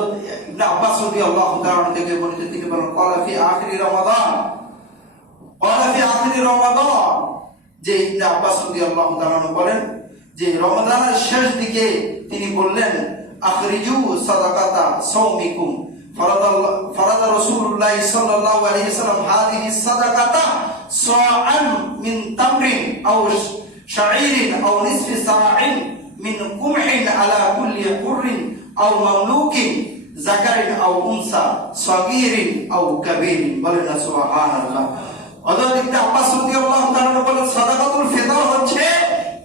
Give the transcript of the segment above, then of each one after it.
হযরত ইবনে আব্বাস রাদিয়াল্লাহু তাআলা থেকে বর্ণিত তিনি বলেন ক্বালা ফি আখিরি রমাদান। ক্বালা ফি আখিরি রমাদান। যে ইবনে আব্বাস রাদিয়াল্লাহু তাআলা বলেন যে রমাদানের শেষ দিকে তিনি বললেন, আখরিজু সাদাকাতা সাওমিকুম। ফারাদা রাসূলুল্লাহ সাল্লাল্লাহু আলাইহি ওয়াসাল্লাম, হাদিহি সাদাকাতা সাআন মিন তামরিন আও শাঈরিন আও নিসফি সাআইন মিন কুমহিন আলা কুল্লি কুররিন আও মামলুকিন। জাকারিন আও উনসা, সগীরিন আও কাবীরিন বলেন না, সুবহানাল্লাহ। অতএব ইবনে আব্বাস রাদিয়াল্লাহু তাআলা বলেন, সাদাকাতুল ফিতর হচ্ছে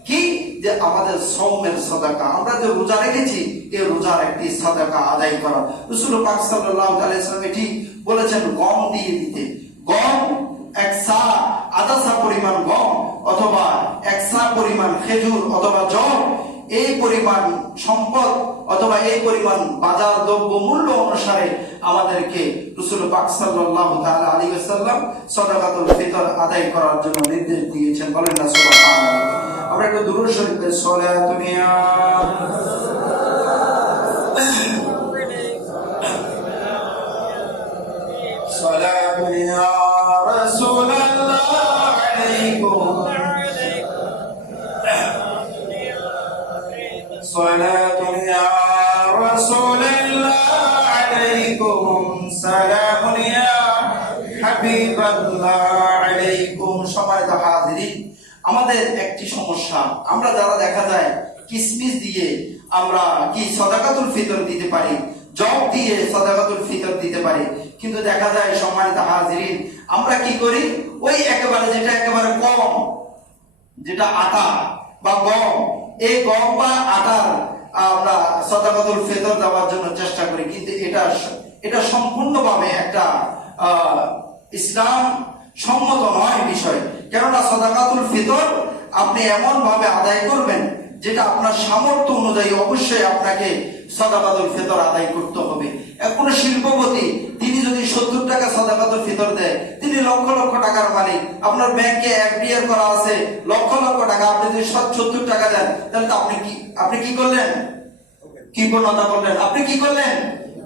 কি? যে আমাদের সৌমের সাদাকা। আমরা যে রোজা রেখেছি এই রোজার একটি সাদাকা আদায় করা। রসুল পাক সাল্লাল্লাহু আলাইহি সাল্লাম এটি বলেছেন, গম দিয়ে দিতে। গম এক সা, আধা সা পরিমাণ গম অথবা এক সা পরিমাণ খেজুর অথবা জল এই পরিমাণ সম্পদ অথবা এই পরিমাণ বাজার দ্রব্য মূল্য অনুসারে আমাদেরকে রসুল পাক সাল্লাহ আলী সাল্লাম ওয়াসাল্লাম সদাকাতুল ফিতর আদায় করার জন্য নির্দেশ দিয়েছেন। বলেন না, সুবহানাল্লাহ। আমরা একটু দুরূদ শরীফের সালাত মিয়া সালাত عليكم سلام يا حبيب الله عليكم সম্মানিত হাজিরিন আমাদের একটি সমস্যা আমরা যারা দেখা যায় কিসমিস দিয়ে আমরা কি সদাকাতুল ফিতর দিতে পারি জব দিয়ে সদাকাতুল ফিতর দিতে পারি কিন্তু দেখা যায় সম্মানিত হাজিরিন আমরা কি করি ওই একেবারে যেটা একেবারে কম যেটা আটা বা গম এই গম বা আটার আমরা সদাকাতুল ফেতর দেওয়ার জন্য চেষ্টা করি কিন্তু এটা এটা সম্পূর্ণভাবে একটা আহ, ইসলাম সম্মত নয় বিষয়। কেননা সদাকাতুল ফিতর আপনি এমন ভাবে আদায় করবেন যেটা আপনার সামর্থ্য অনুযায়ী অবশ্যই আপনাকে সদাকাতুল ফিতর আদায় করতে হবে। এখন শিল্পপতি তিনি যদি সত্তর টাকা সদাকাতুল ফিতর দেয় তিনি লক্ষ লক্ষ টাকার মালিক। আপনার ব্যাংকে এফডিআর করা আছে লক্ষ লক্ষ টাকা। আপনি যদি সত্তর টাকা দেন তাহলে তো আপনি কি আপনি কি করলেন? কৃপণতা করলেন? আপনি কি করলেন?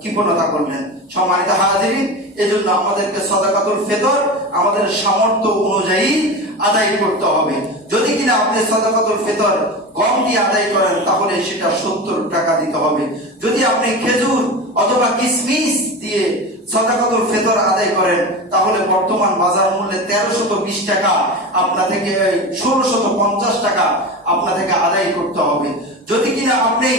কৃপণতা করলেন। সম্মানিত হাজিরিন, এজন্য আমাদেরকে সদাকাতুল ফেতর আমাদের সামর্থ্য অনুযায়ী আদায় করতে হবে। যদি কিনা আপনি সদাকাতুল ফেতর কম দিয়ে আদায় করেন, তাহলে সেটা সত্তর টাকা দিতে হবে। যদি আপনি খেজুর অথবা কিসমিস দিয়ে সদাকাতুল ফেতর আদায় করেন, তাহলে বর্তমান বাজার মূল্যে তেরোশত বিশ টাকা আপনা থেকে ষোলোশত পঞ্চাশ টাকা আপনা থেকে আদায় করতে হবে। যদি কিনা আপনি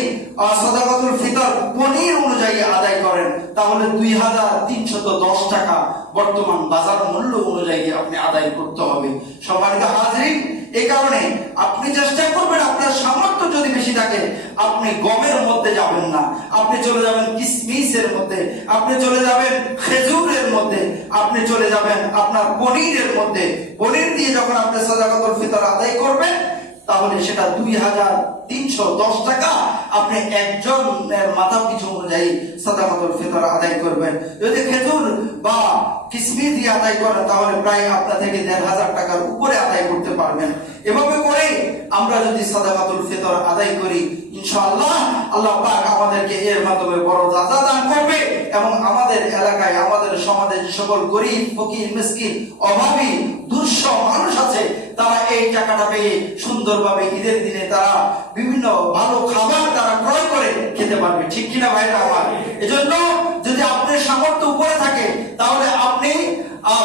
সদাকাতুল ফিতর পনির অনুযায়ী আদায় করেন, তাহলে দুই হাজার তিনশত দশ টাকা বর্তমান বাজার মূল্য অনুযায়ী আপনি আদায় করতে হবে। সম্মানিত হাজরিন, এই কারণে আপনি চেষ্টা করবেন আপনার সামর্থ্য যদি বেশি থাকে, আপনি গমের মধ্যে যাবেন না। আপনি চলে যাবেন কিসমিসের মধ্যে, আপনি চলে যাবেন খেজুরের মধ্যে, আপনি চলে যাবেন আপনার পনিরের মধ্যে। পনির দিয়ে যখন আপনি সদাকাতুল ফিতর আদায় করবেন তাহলে সেটা দুই হাজার তিনশো দশ টাকা। আপনি একজনের মাথা পিছু অনুযায়ী সাদাকাতুল ফিতর আদায় করবেন। যদি খেজুর বা কিসমিস দিয়ে আদায় করেন, তাহলে প্রায় আপনার থেকে দেড় হাজার টাকার উপরে আদায় করতে পারবেন। এভাবে করে আমরা যদি সাদাকাতুল ফিতর আদায় করি, ইনশাআল্লাহ আল্লাহ পাক আমাদেরকে এর মাধ্যমে বড় দাদা দান করবে এবং আমাদের এলাকায়, আমাদের সমাজে সকল গরিব, ফকির, মিসকিন, অভাবী তারা এই টাকাটা পেয়ে সুন্দরভাবে ঈদের দিনে তারা বিভিন্ন ভালো খাবার তারা ক্রয় করে খেতে পারবে। ঠিক কিনা ভাইরা আমার? এজন্য যদি আপনার সামর্থ্য উপরে থাকে, তাহলে আপনি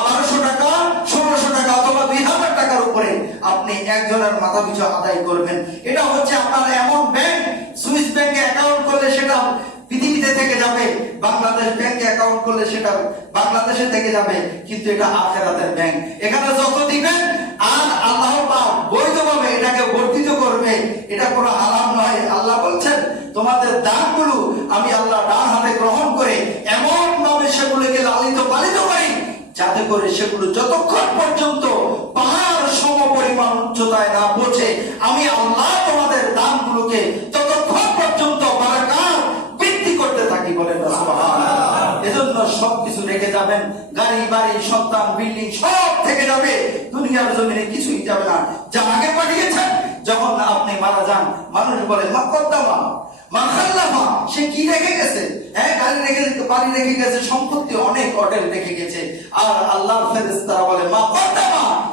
বারোশো টাকা, ষোলোশো টাকা অথবা দুই হাজার টাকার উপরে আপনি একজনের মাথা পিছু আদায় করবেন। এটা হচ্ছে আপনার এমন ব্যাংক, সুইস ব্যাংকে অ্যাকাউন্ট করলে সেটা পৃথিবীতে থেকে যাবে, বাংলাদেশ ব্যাংকে অ্যাকাউন্ট করলে সেটা বাংলাদেশে থেকে যাবে, কিন্তু এটা আখেরাতের ব্যাংক। এখানে যত দিবেন আর আল্লাহ পাক বৈধভাবে এটাকে বর্ধিত করবে, এটা কোনো হারাম নয়। আল্লাহ বলছেন, তোমাদের দানগুলো আমি আল্লাহ ডান হাতে গ্রহণ করে এমন ভাবে সেগুলোকে লালিত পালিত করি, যাতে করে সেগুলো যতক্ষণ পর্যন্ত পাহাড় সম পরিমাণ উচ্চতায় না পৌঁছে, আমি আল্লাহ তোমাদের দানগুলোকে ততক্ষণ পর্যন্ত বারাকাত বৃদ্ধি করতে থাকি বলেন না সুবহানাল্লাহ। এজন্য সবকিছু রেখে যাবেন, গাড়ি, বাড়ি, সন্তান, বিল্ডিং, সব থেকে যাবে। দুনিয়ার জমিনে কিছুই যাবে না। যা আগে পাঠিয়েছেন, যখন আপনি মারা যান, মানুষ বলে সে কি রেখে গেছে? হ্যাঁ গাড়ি রেখে বাড়ি রেখে গেছে, সম্পত্তি অনেক হোটেল রেখে গেছে। আর আল্লাহর ফেরেশতারা বলে মা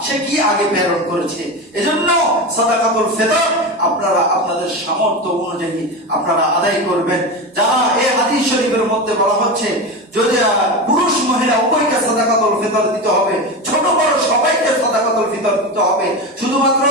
সে কি আগে প্রেরণ করেছে? এজন্য সাদাকাতুল ফিতর আপনারা আপনাদের সামর্থ্য অনুযায়ী আপনারা আদায় করবেন। যারা এই হাদিস শরীফের মধ্যে বলা হচ্ছে, যদি পুরুষ মহিলা উভয়কে সাদাকাতুল ফিতর দিতে হবে, ছোট বড় সবাইকে সাদাকাতুল ফিতর দিতে হবে, শুধুমাত্র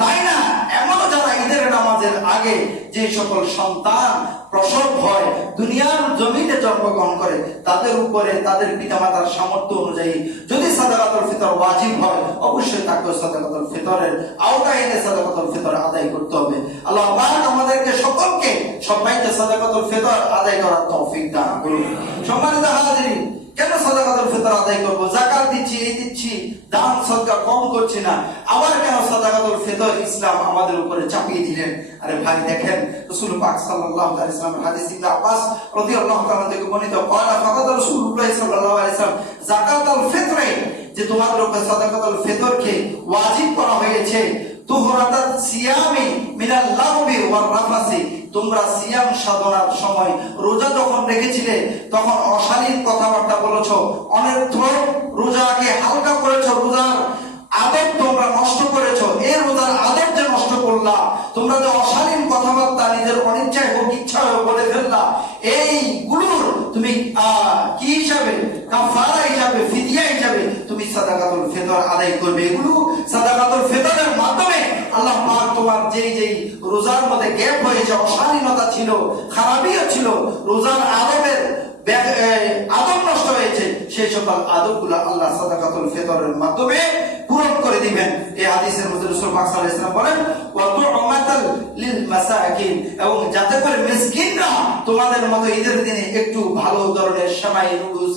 তাই না এমনও যারা ঈদের নামাজের আগে যে সকল সন্তান প্রসব হয়, দুনিয়ার জমিতে জন্মগ্রহণ করে, তাদের উপরে তাদের পিতামাতার সামর্থ্য অনুযায়ী যদি সাদাকাতুল ফিতর ওয়াজিব হয়, অবশ্যই তাকে সাদাকাতুল ফিতরের আওতায় এনে সাদাকাতুল ফিতর আদায় করতে হবে। আল্লাহ পাক আমাদেরকে সকলকে সবাইকে সাদাকাতুল ফিতর আদায় করার তৌফিক দান করুন। সম্মানিত হাজিরিন কেন সাদাকাতুল ফিতর আদায় করব যাকাত দিচ্ছি এই দিচ্ছি দান সদকা কম করছি না আবার কেন সাদাকাতুল ফিতর ইসলাম আমাদের উপরে চাপিয়ে দিলেন আরে ভাই দেখেন রাসূল পাক সাল্লাল্লাহু আলাইহি ওয়াসাল্লাম হাদিস ইবনে আব্বাস রাদিয়াল্লাহু তাআলা থেকে বর্ণিত قال فقد রাসূলুল্লাহ সাল্লাল্লাহু আলাইহি ওয়াসাল্লাম যাকাতুল ফিতরে যে তোমাদের উপরে সাদাকাতুল ফিতরকে ওয়াজিব করা হয়েছে তুহরাতাত সিয়ামি মিনাল লাগবি ওয়ার রাফাসি। তোমরা সিয়াম সাধনার সময় রোজা যখন রেখেছিলে তখন অশালীন কথাবার্তা বলেছ অনর্থ রোজাকে হালকা করেছ রোজার আদব তোমরা নষ্ট করেছ এই রোজার আদব যে নষ্ট করলা তোমরা যে অশালীন কথাবার্তা নিজের অনিচ্ছায় হোক ইচ্ছায় বলে ফেললা এইগুলোর তুমি আহ, সাদাকাতুল আদায় করবে। এগুলো সাদাকাতুল মাধ্যমে আল্লাহ পাক তোমার যেই যেই রোজার মধ্যে গ্যাপ হয়েছে, অশালীনতা ছিল, খারাপিও ছিল, রোজার আদবের আদব নষ্ট হয়েছে সেই সকল আদবগুলো আল্লাহ সাদাকাতুল মাধ্যমে পূরণ করে দিবেন। এই হাদিসের মধ্যে পাক বলেন, ওয়া লিল মাসাকিন এবং যাতে করে মিসকিনরা তোমাদের মতো ঈদের দিনে একটু ভালো ধরনের সেমাই নুডলস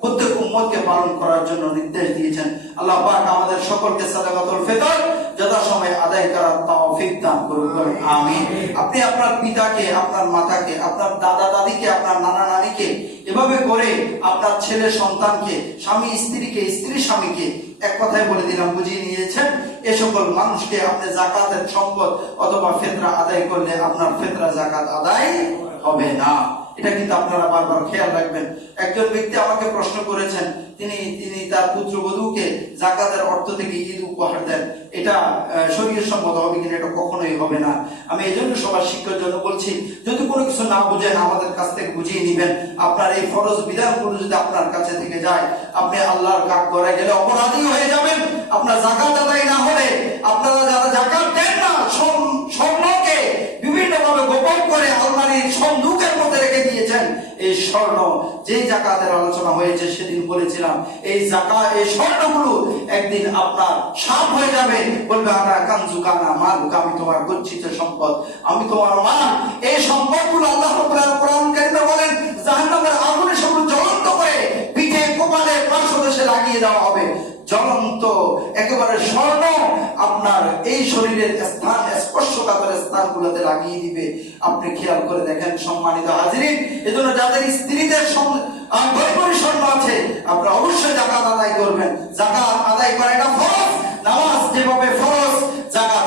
প্রত্যেক উম্মতকে পালন করার জন্য নির্দেশ দিয়েছেন। আল্লাহ পাক আমাদের সকলকে সাদাকাতুল ফিতর যথাসময়ে আদায় করার তৌফিক দান করুন আমিন। আপনি আপনার পিতাকে, আপনার মাতাকে, আপনার দাদা দাদিকে, আপনার নানা নানিকে এভাবে করে আপনার ছেলে সন্তানকে, স্বামী স্ত্রীকে, স্ত্রী স্বামীকে এক কথায় বলে দিলাম, বুঝিয়ে নিয়েছেন, এ সকল মানুষকে আপনি জাকাতের সম্পদ অথবা ফেতরা আদায় করলে আপনার ফেতরা জাকাত আদায় হবে না। এটা কিন্তু আপনারা বারবার খেয়াল রাখবেন। একজন ব্যক্তি আমাকে প্রশ্ন করেছেন, তিনি তিনি তার পুত্রবধূকে জাকাতের অর্থ থেকে ঈদ উপহার দেন। এটা শরীর সম্মত হবে কিনা এটা কখনোই হবে না। আমি এই জন্য সবার শিক্ষার জন্য বলছি, যদি কোনো কিছু না বুঝেন, আমাদের কাছ থেকে বুঝিয়ে নিবেন। আপনার এই ফরজ বিধানগুলো যদি আপনার কাছে থেকে যায়, আপনি আল্লাহর কাক করে গেলে অপরাধী হয়ে যাবেন। আপনার জাকাত আদায় না হলে আপনারা যারা জাকাত দেন না স্বর্ণকে বিভিন্ন ভাবে গোপন করে আলমারির সন্দুকের মধ্যে রেখে দিয়েছেন। এই স্বর্ণ, যেই জাকাতের আলোচনা হয়েছে সেদিন বলেছিলাম, এই জাকা এই স্বর্ণগুলো একদিন আপনার সাপ হয়ে যাবে। বলবে আমরা কাঞ্জু কানা মাল আমি তোমার গচ্ছিত সম্পদ, আমি তোমার মাল। এই সম্পদগুলো আল্লাহ কোরআন কারিমে বলেন, জাহান্নামের আগুনে সেগুলো জ্বলন্ত করে পিঠে, কপালে, পার্শ্বদেশে লাগিয়ে দেওয়া হবে। জ্বলন্ত একেবারে স্বর্ণ আপনার এই শরীরের স্থান, স্পর্শকাতর স্থানগুলোতে লাগিয়ে দিবে। আপনি খেয়াল করে দেখেন, সম্মানিত হাজিরিন, এজন্য যাদের স্ত্রীদের স্বর্ণ আছে, আপনারা অবশ্যই জাকাত আদায় করবেন। জাকাত আদায় করা এটা ফরজ, নামাজ যেভাবে ফরজ, জাকাত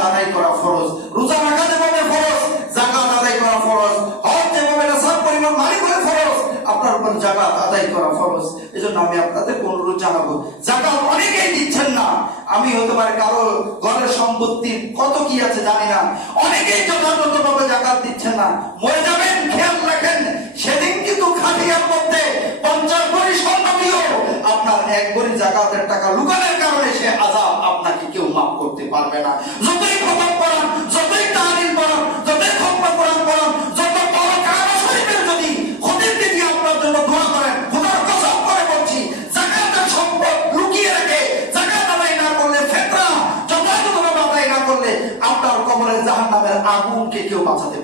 উপর জাকাত আদায় করা ফরজ, এজন্য আমি আপনাদের অনুরোধ জানাব। জাকাত অনেকেই দিচ্ছেন না। আমি হতে পারে কারও ঘরের সম্পত্তি, কত কি আছে জানি না। অনেকেই যথাযথভাবে জাকাত দিচ্ছেন না। মরে যাবেন, খেয়াল রাখেন, সেদিন কিন্তু খাটিয়ার মধ্যে পঞ্চাশ ভরি স্বর্ণ আপনার এক ভরি জাকাতের টাকা লুকানোর কারণে সে আজাব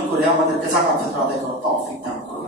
অর্জন করে আমাদেরকে জাকাত ফিতরা আদায় করার তৌফিক দান করুন।